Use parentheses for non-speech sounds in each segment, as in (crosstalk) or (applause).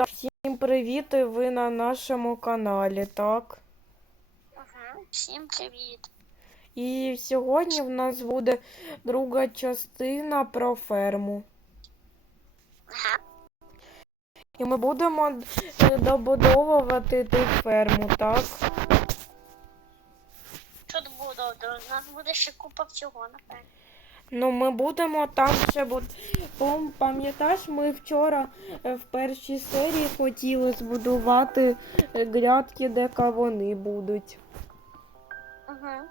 Так, всім привіт, і ви на нашому каналі, так? Ага, всім привіт. І сьогодні в нас буде друга частина про ферму. Ага. І ми будемо е, добудовувати тут ферму, так? Що буде? У нас буде ще купа всього, напевно. Ну, ми будемо там ще бу- пам- Пам'ятаєш, ми вчора е, в першій серії хотіли збудувати е, грядки, де кавуни будуть. Ага.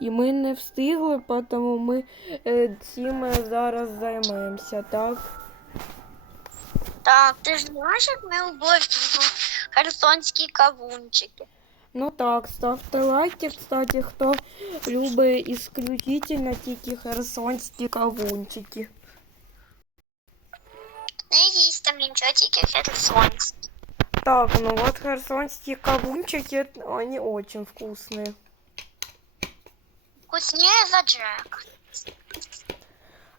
І ми не встигли, тому ми е, цим зараз займемося, так? Так, ти ж знаєш, як ми обожнюємо херсонські кавунчики. Ну так, ставте лайки, кстати, хто любить исключительно тільки херсонські кавунчики. Не їсть там нічого, тільки херсонські. Так, ну вот херсонские кавунчики, они очень вкусные. Вкусніше за Джек.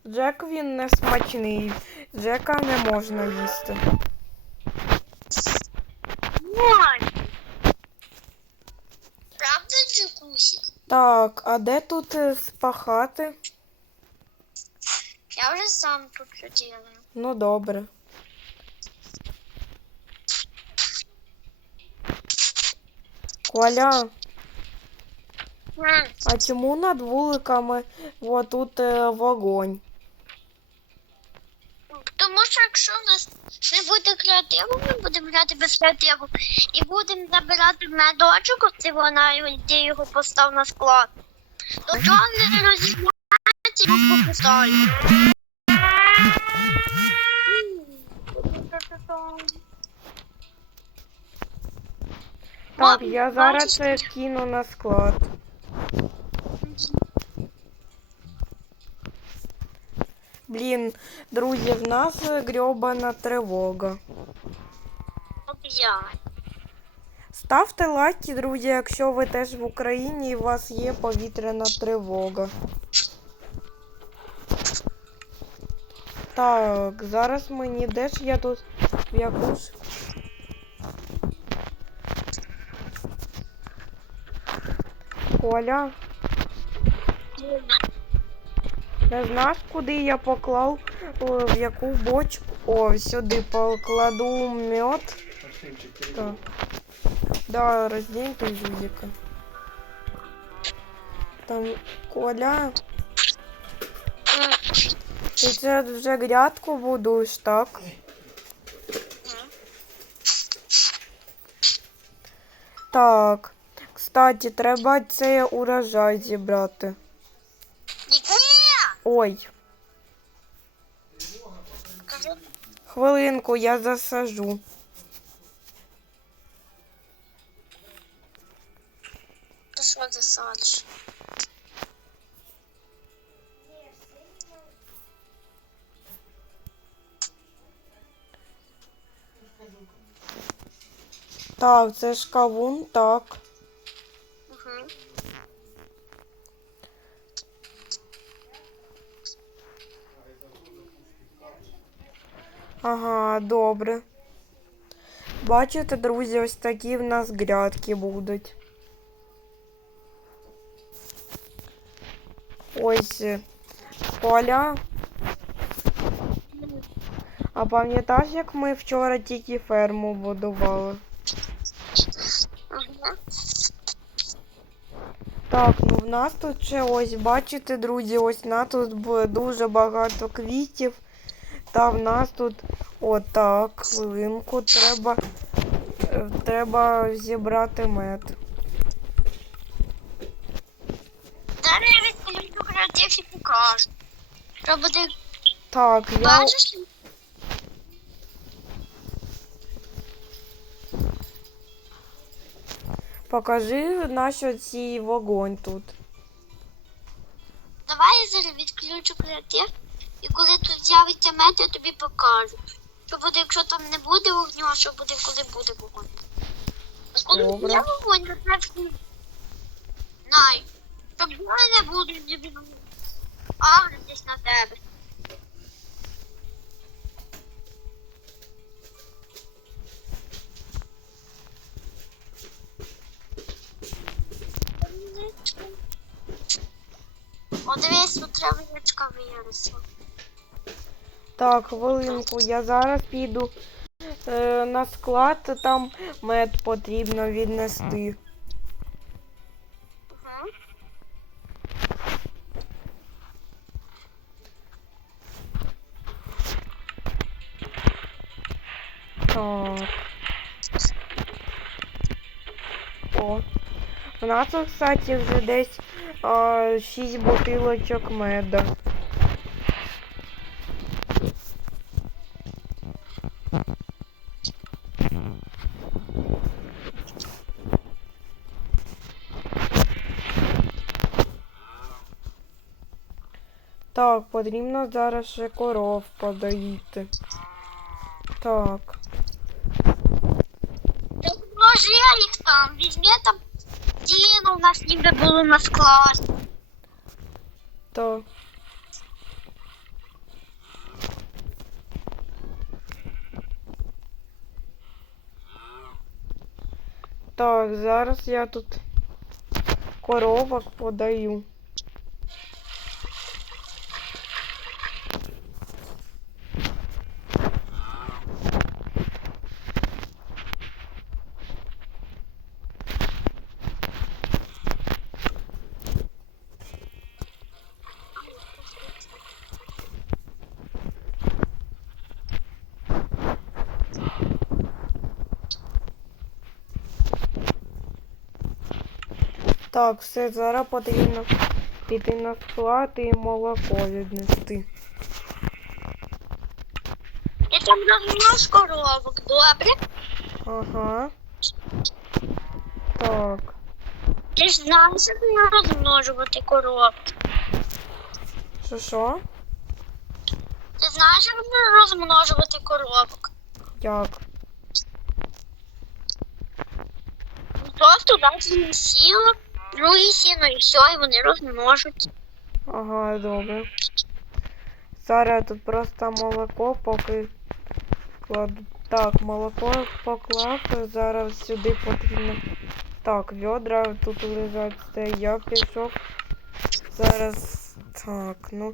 Джек він не смачний. Джека не можна їсти. Ой. Правда, Джекусик? Так, а де тут е, спахати? Я вже сам тут все делаю. Ну добре. Коля, а чому над вуликами вот тут е, вогонь? Що якщо в нас не буде креативу, ми будемо грати без креативу і будемо забирати медочок, оце вона де його постав на склад. То чого не розігнається його поставлю. Так, я зараз це кину на склад. Блін, друзі, в нас грьобана тривога. Ставте лайки, друзі, якщо ви теж в Україні і у вас є повітряна тривога. Так, зараз мені де ж я тут в яку ж. Коля, не знаєш, куди я поклав, в яку бочку? О, сюди покладу мед. Так. Да, раздень ты жулика. Там Коля, ти це вже грядку будуєш, так? Так. Кстати, треба цей урожай зібрати. Ой, хвилинку, я засажу. то що засадиш? Так, це ж кавун, так. Угу. Ага, добре. Бачите, друзі, ось такі в нас грядки будуть. Ось е, Коля. А пам'ятаєш, як ми вчора тільки ферму будували? Так, ну в нас тут ще ось, бачите, друзі, ось на тут дуже багато квітів. Та в нас тут отак, хвилинку, треба, е, треба зібрати мед. Зараз я відключу креатив і покажу. Буде, Так, я. бачиш? Покажи наш оцій вогонь тут. Давай я зараз відключу креатив, і коли тут з'явиться мед, я тобі покажу. Що буде, якщо там не буде вогню, а що буде, коли буде вогонь. Добре. Я вогонь, то це Най. Щоб я не буду агритись на тебе. О, дивись, тут треба ячка виросла. Так, хвилинку, я зараз піду е, на склад, там мед потрібно віднести. Так. О. У нас, кстати, вже десь а, 6 бутилочок меда. Так, потрібно зараз ще коров подоїти. Так. Так може їх там, візьми там стіну, у нас ніби було на склад. Так. Так, зараз я тут коровок подаю. Так, все, зараз потрібно піти на склад і молоко віднести. Я там розмнож коровок, добре? Ага. Так. Ти ж знаєш, як не розмножувати коровки. Що що? Ти знаєш, як не розмножувати коровок. Як? Просто дати їм сіло, друге сіно і все, і вони розмножать. Ага, добре. Зараз тут просто молоко поки кладу. Так, молоко поклав, зараз сюди потрібно. Так, відра тут лежать все. Я пішов. Зараз. Так, ну.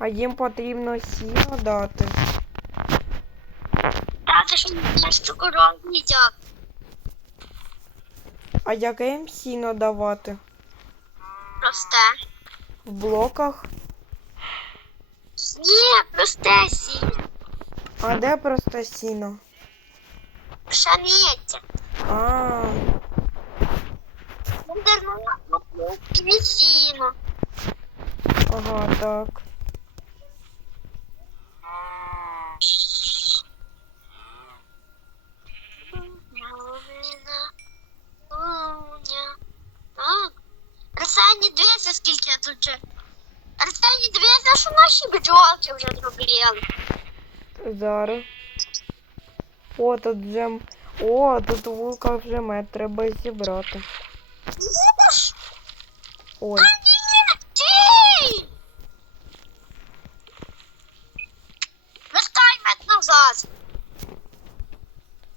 А їм потрібно сіно дати. Та ти ж не їдять. А яке їм сіно давати? Просте. В блоках? Ні, просте сіло. А де просто сіно? Пшениця. А, Буде на сіно. ага, так. Арсені, дивися, скільки я тут вже. Арсені, дивися, що наші бджолки вже зробили. Зараз. О, тут вже. м- О, тут у вулках вже мед треба зібрати. Їдеш? Ой, А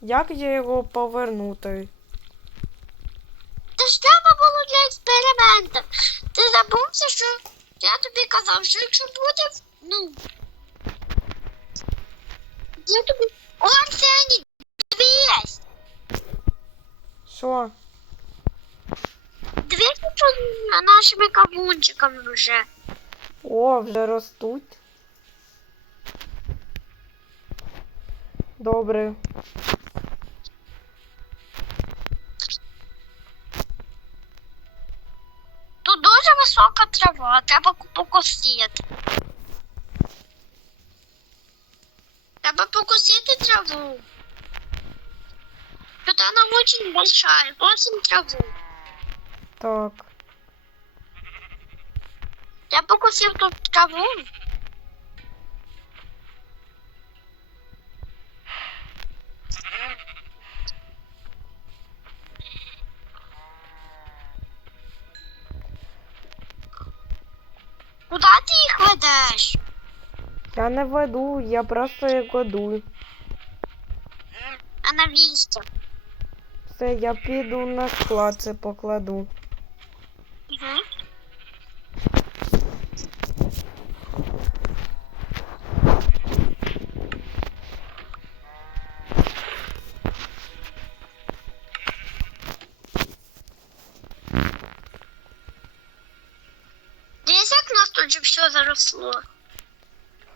як я його повернути? Це ж треба було для експерименту. Ти забувся, що я тобі казав, що якщо буде, ну. Я тобі. О, Арсені, дивись! Що? Дивись тут нашими кавунчиками вже. О, вже ростуть. Добре. Висока трава, треба покосити. Треба покосити траву. Тут она очень большая, косим траву. Так. Я покусив тут траву. Куда ти їх ведеш? Я Я не веду, я просто годую. А навіщо? Все, я піду на склад це покладу. Угу. Десь як у нас тут же все заросло.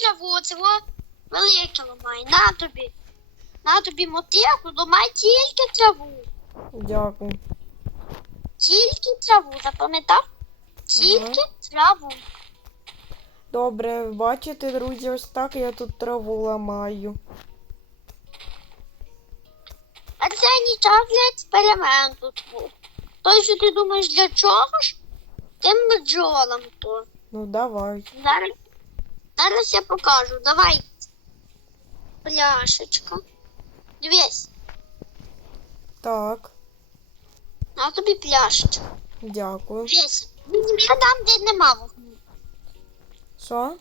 траву, во велике ламай. На тобі. На тобі мотику, ламай тільки траву. Дякую. Тільки траву, запам'ятав? Тільки траву. Добре, бачите, друзі, ось так я тут траву ламаю. А це не час для експерименту. Той, що ти думаєш, для чого ж? Тим бджолам то. Ну давай. Зараз, зараз я покажу. Давай. Пляшечка. Дивись, Так, на тобі пляшечка. дякую. Дивись, візьми там, де нема вогню. Що?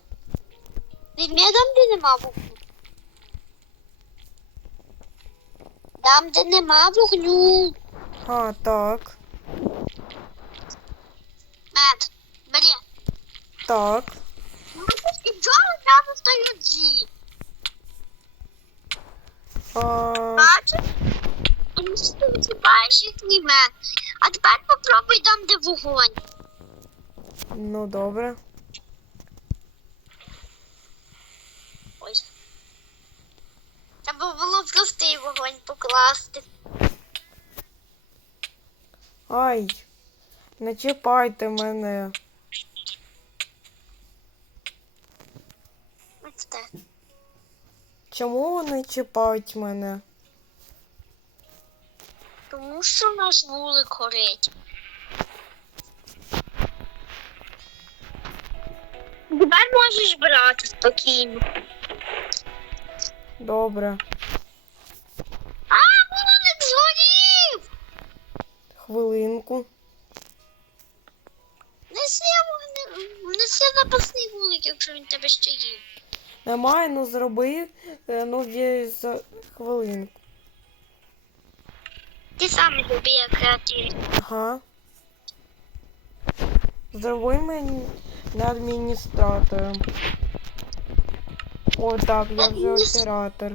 Візьми там, де нема вогню. Там, де нема вогню. А, так. Мед, бери. Так. І там стають злі. А, Бачиш? Що ти їхній мед. А тепер попробуй там, де вогонь. ну добре. Ось. Треба було простий вогонь покласти. Ай, не чіпайте мене. Ось. Чому вони чіпають мене? Тому що наш вулик горить. Тепер можеш брати спокійно. Добре. А, вулик згорів! Хвилинку. Неси, вогне- неси запасний вулик, якщо він тебе ще є. Немає, ну зроби, е, ну є за хвилинку. Ти сам тобі як креативний. Ага. Зроби мені на адміністратором. О, так, я вже оператор.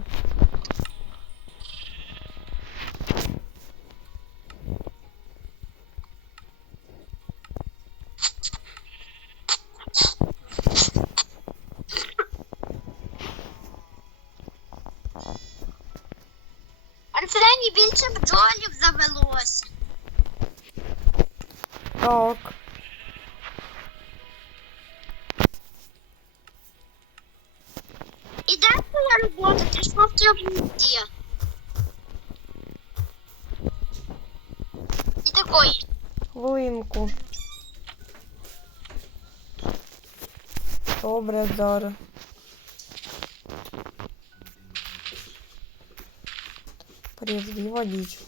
Це зараз. Производить.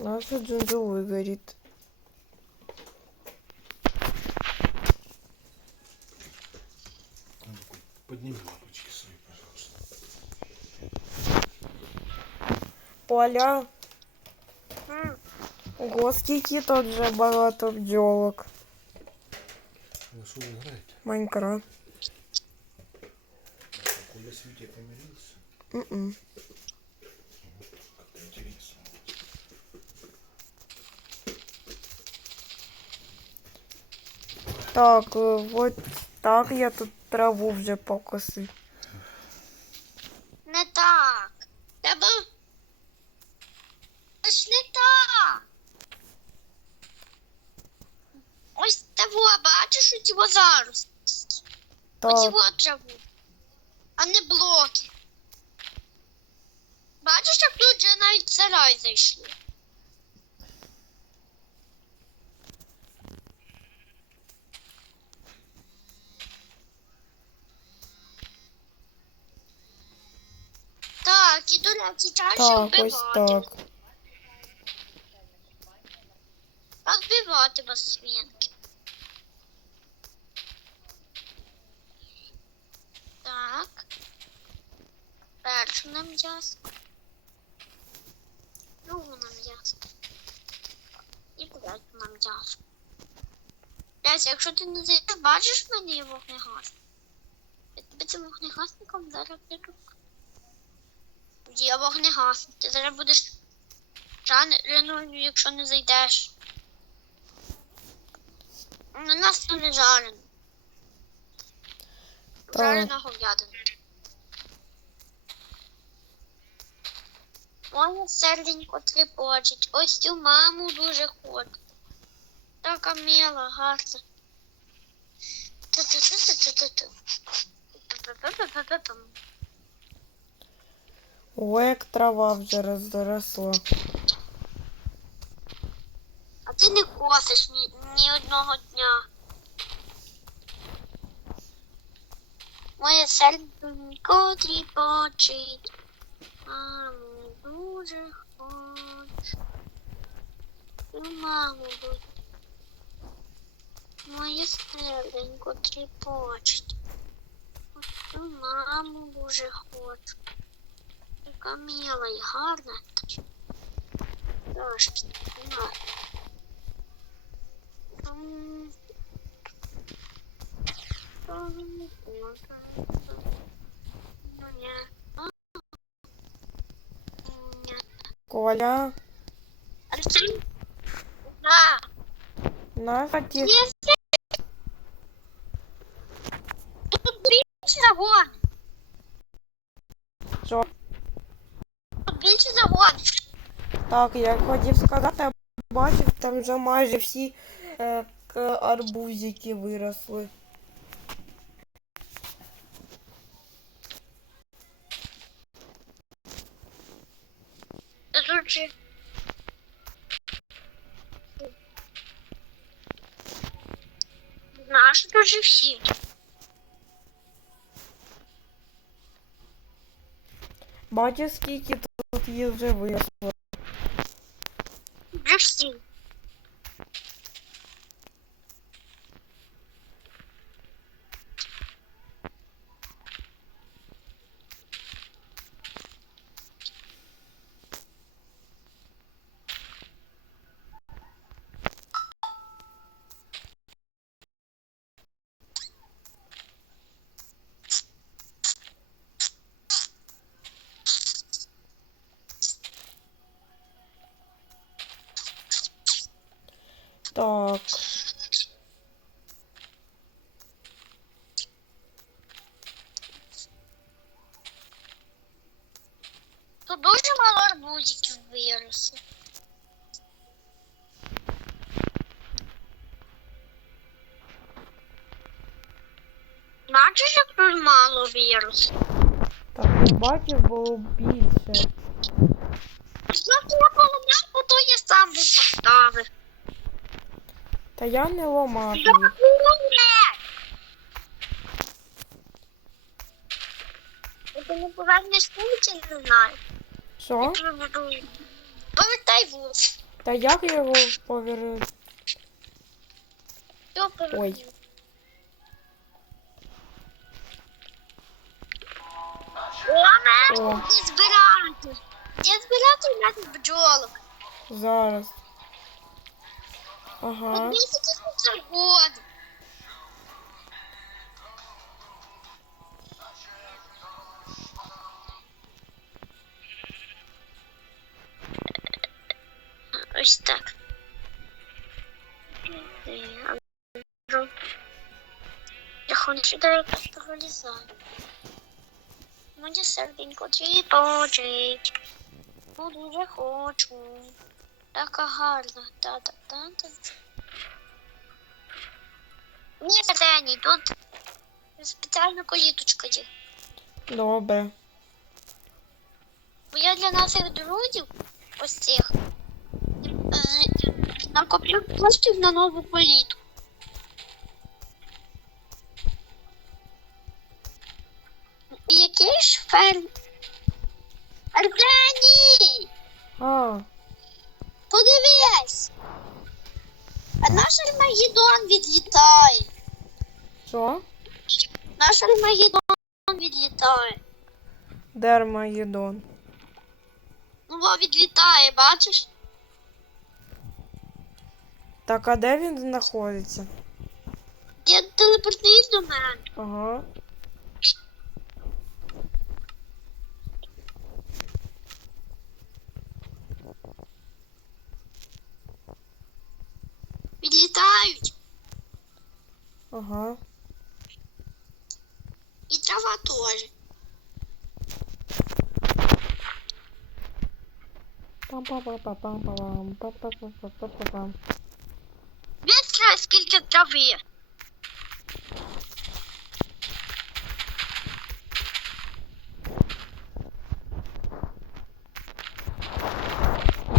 Наш джинджовый горит. Подними лапочки свои, пожалуйста. Поля. М, Ого, скільки тут вже багато бджолок. Ну что вы играете? Майнкрафт. Коля с Витей помирился? М-м. Как-то интересно. Так, е, от так я тут траву вже покосив. Не так. Треба. Це ж не так. Бачиш у цього зараз? Так, Оці от траву. А не блоки. Бачиш, як тут вже навіть сарай зайшли. Так, і до речі, чаще так, ось вбивати. так. Як вбивати без свинки? Так. Першу нам м'ясо. Другу нам м'ясо. І третю нам м'ясо. Десь, якщо ти не зайдеш, бачиш в мене є вогнегас. Я тебе цим вогнегасником зараз піду. Є вогнегасник. Ти зараз будеш жанреною, якщо не зайдеш. На нас це не жарено. Так. Жарена говядина. Моя серденько трепочить. Ось цю маму дуже хочу. Така мила, гарна. Ой, як трава вже розросла. А ти не косиш ні, ні одного дня. Моє серденько тріпочить. Маму дуже хочу. Цю маму будь. Моє серденько тріпочить. Цю маму дуже хочу. Така мила і гарна. Тож, на. М. М. Ну, ні. А. Ні. Коля? Да. на Тут більше загон. Що? Тут більше загон. Так, я хотів сказати, я бачив, там вже майже всі е, к- арбузики виросли. Та тут же. Знаєш, тут же всі. Бачиш, скільки тут їх вже виросло. Вже всі. Так, Тут дуже мало виросло. Бачиш, як тут мало виросло? так я бачив, було більше. Як я поламав, бо то я сам би поставив. Та я не ламав їх. Ти не повернеш вулицю, чи не знаю. Що? Повертай вулицю. Та як його повернути? Все, поверни. Ой. О, не збирати. Не збирати навіть бджолок. Зараз. Ага. Місяці завгодно. Ось так. Я хочу якось вилізаю. Моє серденько тріпочить. Ну, дуже хочу. Така гарна. Та-та-та-та. Ні, Арсеній, тут спеціальна коліточка є. Добре. Бо я для наших друзів ось цих накоплю коштів на нову політку. Який ж ферм? Арсеній! А, Подивись! А наш Армагеддон відлітає. що? Наш Армагеддон відлітає. Дермагеддон. Ну, бо відлітає, бачиш? Так, а де він знаходиться? Я телепортуюсь до мене. Ага. Відлітають. Ага. І трава теж. пам a skin que eu havia.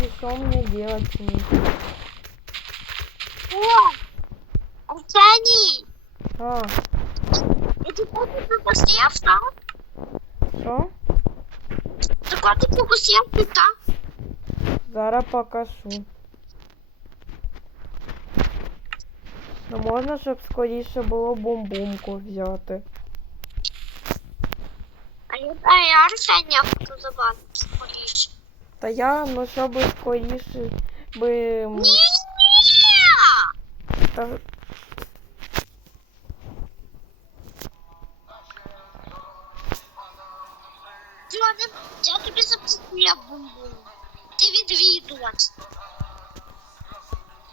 E como me deu aqui? Assim. Uou! O Kenny! Ó. Eu te conto pra você a fala. Só? Tu conta pra você a tá? Zara pra caçu. Ну можна, щоб скоріше було бум-бумку взяти. А я, Арсенія хочу забрати скоріше. Та я, ну щоб скоріше би. м, Ні! Та... Я, тобі запустила бомбу. Ти відвідувач.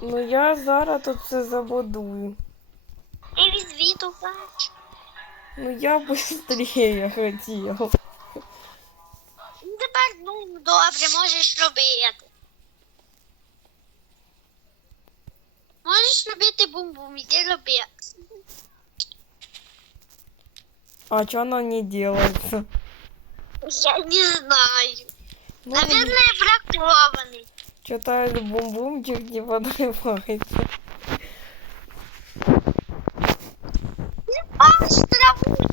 Ну я зараз тут все забудую. Ти відвідувач. Ну я быстрее хотів. Ну, Тепер, ну, добре, можеш робити. Можеш робити бум-бум, іди роби. А чё оно не делается? Я не знаю. Ну, Наверное, бракований. Читаю бум-бумчик типа, (laughs) не подрывается. А, штрафует!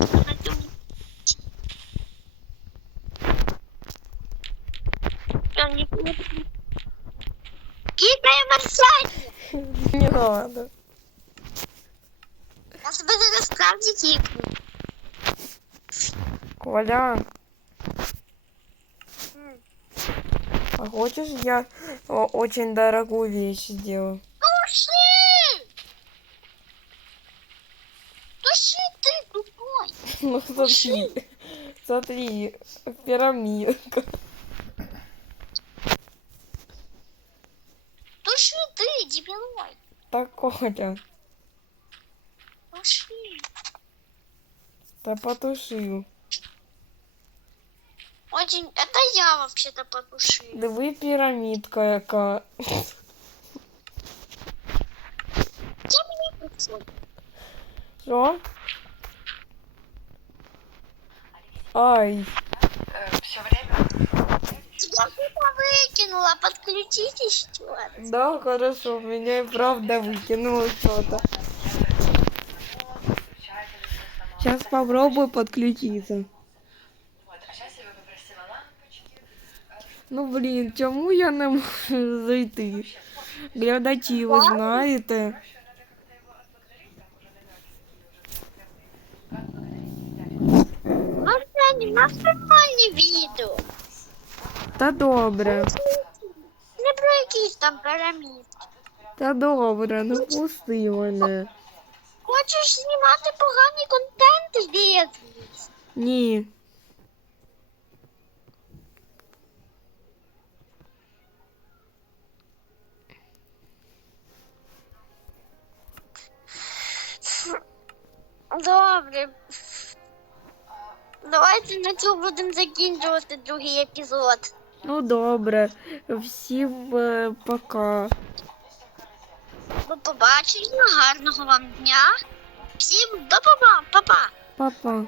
Кикаем Арсений! Не надо. Нас буде насправді кікнуть. Коля. А хочешь я очень дорогую вещь сделаю? Туши! Туши ты, тупой. (laughs) Ну смотри, смотри, пирамидка. Туши ты, дебилой. Так, Коля, Туши. да потушил. Очень... Это я вообще-то потушил. Диви пірамідка яка. Це мені підходить. Що? Ай, все время Я тебя выкинула, подключите еще раз. да, хорошо, меня и правда выкинуло что-то. включать или просто Сейчас попробую подключиться. Ну блін, чому я не можу зайти? Глядачі, ви знаєте. Арсений, у нас нормальні відео. Та добре, Не про якісь там піраміди. та добре, ну пусти мене. Хочеш знімати поганий контент, іди. Ні. Добре. Давайте на цьому будемо закінчувати другий епізод. Ну добре. Всім е, пока. До побачення, гарного вам дня. Всім до папа, папа. Па-па.